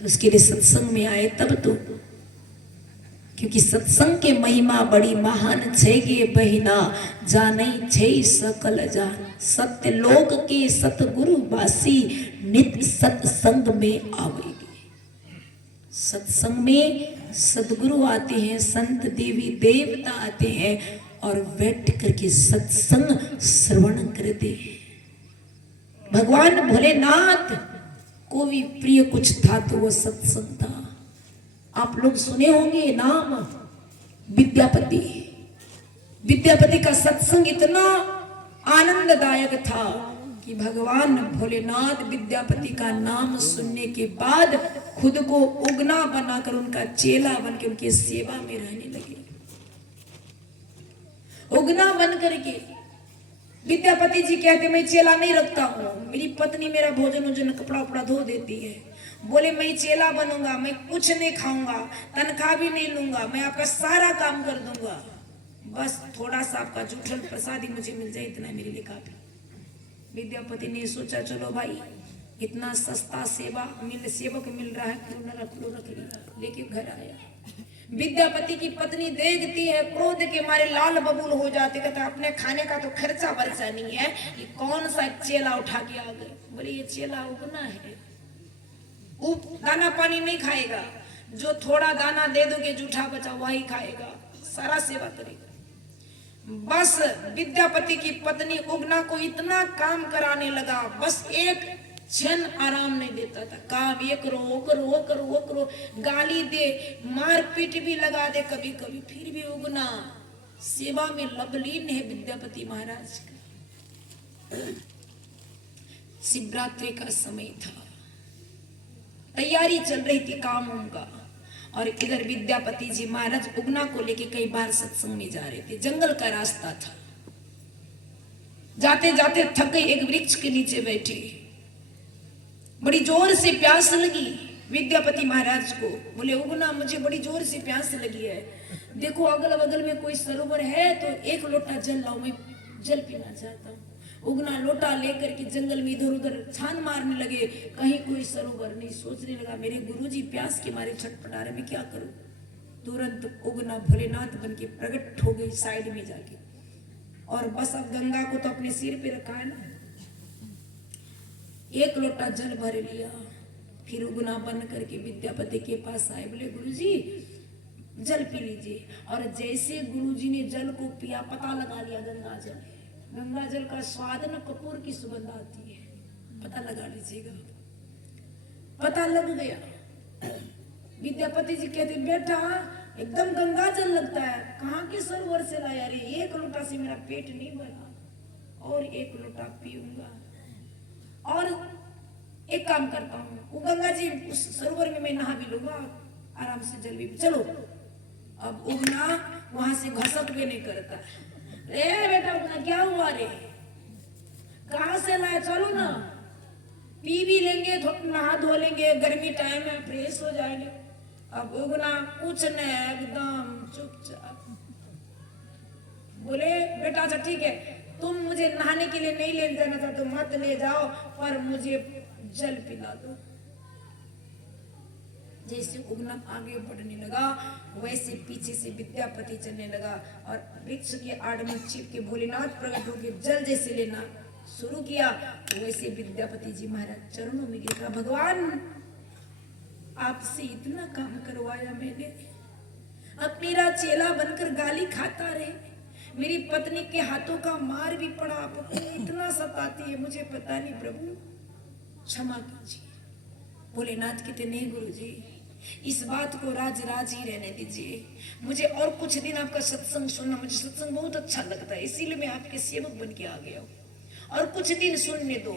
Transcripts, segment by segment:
तो उसके लिए सत्संग में आए तब तो, क्योंकि सत्संग के महिमा बड़ी महान छे गे बहिना, जानई छे सकल जान। सत्य लोक के सतगुरु वासी, नित सत्संग में आवेगी। सत्संग में सदगुरु आते हैं, संत देवी देवता आते हैं और बैठ करके सत्संग श्रवण करते हैं। भगवान भोलेनाथ को भी प्रिय कुछ था तो वो सत्संग था। आप लोग सुने होंगे नाम विद्यापति। विद्यापति का सत्संग इतना आनंददायक था कि भगवान भोलेनाथ विद्यापति का नाम सुनने के बाद खुद को उगना बनाकर उनका चेला बनकर उनकी सेवा में रहने लगे। उगना बन करके विद्यापति जी कहते मैं चेला नहीं रखता हूँ, मेरी पत्नी मेरा भोजन वोजन कपड़ा उपड़ा धो देती है। बोले मैं चेला बनूंगा, मैं कुछ नहीं खाऊंगा, तनख्वाह भी नहीं लूंगा, मैं आपका सारा काम कर दूंगा, बस थोड़ा सा आपका जूठन प्रसादी मुझे मिल जाए, इतना मेरे लिए काफी। विद्यापति ने सोचा चलो भाई इतना सस्ता सेवक मिल रहा है, क्यों न रख लो, रख लिया, लेके घर आया। विद्यापति की पत्नी देखती है, क्रोध के मारे लाल बबूल हो जाते, कहता अपने खाने का तो खर्चा वर्चा नहीं है, ये कौन सा चेला उठा के आ गए। बोले ये चेला उगना है, दाना पानी नहीं खाएगा, जो थोड़ा दाना दे दोगे जूठा बचा वही खाएगा, सारा सेवा करेगा। बस विद्यापति की पत्नी उगना को इतना काम कराने लगा, बस एक क्षण आराम नहीं देता था। काम ये करो वो करो वो करो वो करो, गाली दे, मार पीट भी लगा दे कभी कभी, फिर भी उगना सेवा में लबलीन है विद्यापति महाराज का। शिवरात्रि का समय था, तैयारी चल रही थी काम का, और इधर विद्यापति जी महाराज उगना को लेके कई बार सत्संग में जा रहे थे। जंगल का रास्ता था, जाते जाते थक गए, एक वृक्ष के नीचे बैठे, बड़ी जोर से प्यास लगी विद्यापति महाराज को। बोले उगना मुझे बड़ी जोर से प्यास लगी है, देखो अगल बगल में कोई सरोवर है तो एक लोटा जल लाओ, मैं जल पीना चाहता हूँ। उगना लोटा लेकर के जंगल में इधर उधर छान मारने लगे, कहीं कोई सरोवर नहीं। सोचने लगा मेरे गुरुजी प्यास के मारे छटपटा रहे, मैं क्या करूं। तुरंत उगना भोलेनाथ बन के प्रकट हो गई साइड में जाके, और बस अब गंगा को तो अपने सिर पे रखा है ना, एक लोटा जल भर लिया। फिर उगना बन करके विद्यापति के पास आए, बोले गुरुजी जल पी लीजिए। और जैसे गुरुजी ने जल को पिया, पता लगा लिया गंगा जल, गंगा जल का स्वाद न कपूर की सुगंध आती है, पता लगा लीजिएगा। पता लग गया। विद्यापति जी कहते बेटा एकदम गंगा जल लगता है, कहाँ के सरोवर से लाया रे, एक लोटा से मेरा पेट नहीं भरा, और एक लोटा पीऊंगा, और एक काम करता हूँ, वो गंगा जी उस सरोवर में मैं नहा भी लूंगा, आराम से जल भी। चलो अब उगना वहां से घसक भी नहीं करता। रे बेटा उगना क्या हुआ रे, कहाँ से लाए, चलो ना पी भी लेंगे, नहा धो लेंगे, गर्मी टाइम है फ्रेश हो जाएंगे। अब उगना कुछ नहीं, एकदम चुपचाप। बोले बेटा अच्छा ठीक है, तुम मुझे नहाने के लिए नहीं ले जाना था तो मत ले जाओ, पर मुझे जल पिला दो। जैसे उगना आगे बढ़ने लगा वैसे पीछे से विद्यापति चलने लगा, और वृक्ष के आड़ में छिप के भोलेनाथ प्रकट होकर जल जैसे लेना शुरू किया, वैसे विद्यापति जी महाराज चरणों में गिरा। भगवान आपसे इतना काम करवाया मैंने, अब मेरा चेला बनकर गाली खाता रहे, मेरी पत्नी के हाथों का मार भी पड़ा, पत्नी इतना सताती है मुझे पता नहीं, प्रभु क्षमा कीजिए। भोलेनाथ कहते नहीं गुरुजी, इस बात को राज राज ही रहने दीजिए, मुझे और कुछ दिन आपका सत्संग सुनना, मुझे सत्संग बहुत अच्छा लगता है, इसीलिए मैं आपके सेवक बन के आ गया हूँ, और कुछ दिन सुनने दो,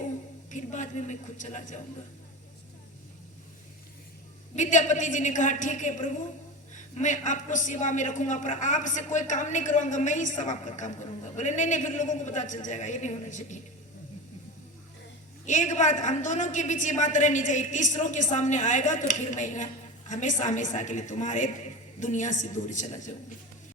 फिर बाद में मैं खुद चला जाऊंगा। विद्यापति जी ने कहा ठीक है प्रभु, मैं आपको सेवा में रखूंगा, पर आपसे कोई काम नहीं करवाऊंगा, मैं ही सब आपका काम करूंगा। बोले नहीं नहीं, फिर लोगों को पता चल जाएगा, ये नहीं होना चाहिए। एक बात हम दोनों के बीच ये बात रहनी चाहिए, तीसरों के सामने आएगा तो फिर मैं हमेशा हमेशा के लिए तुम्हारे दुनिया से दूर चला जाऊंगी।